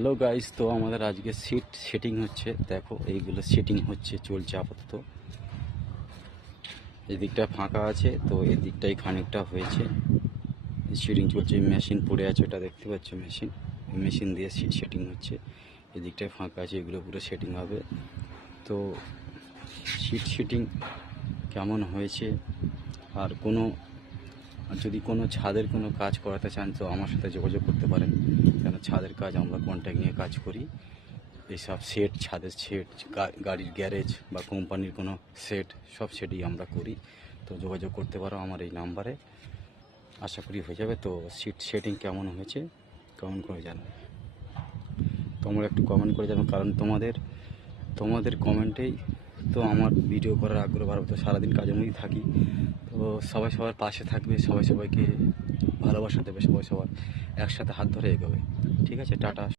Hello guys, তো আমাদের আজকে সিট সেটিং হচ্ছে। দেখো এইগুলো সেটিং হচ্ছে, চলছে আপাতত। এই দিকটা ফাঁকা আছে, তো এই দিকটাই খানিকটা হয়েছে। সেটিং চলছে, মেশিন পড়ে আছে, ওটা দেখতে পাচ্ছ মেশিন। মেশিন দিয়ে সিট সেটিং হচ্ছে। এই দিকটায় ফাঁকা আছে, এগুলো পুরো সেটিং হবে। তো সিট সেটিং কেমন হয়েছে, আর যদি কোনো ছাদের কোনো কাজ করাতে চান তো আমার সাথে যোগাযোগ করতে পারেন, কেন ছাদের কাজ আমরা কন্ট্যাক্ট নিয়ে কাজ করি। এইসব সেট, ছাদের সেট, গাড়ির গ্যারেজ বা কোম্পানির কোনো সেট, সব সেটই আমরা করি। তো যোগাযোগ করতে পারো আমার এই নাম্বারে, আশা করি হয়ে যাবে। তো সিট সেটিং কেমন হয়েছে কমেন্ট করে জানাবে। তোমরা একটু কমেন্ট করে জানো, কারণ তোমাদের কমেন্টেই তো আমার ভিডিও করার আগ্রহ বাড়বে। তো সারাদিন কাজের মধ্যেই থাকি, তো সবাই সবার পাশে থাকবে, সবাই সবাইকে ভালোবাসা দেবে, সবাই সবার একসাথে হাত ধরে এগোবে। ঠিক আছে, টাটা।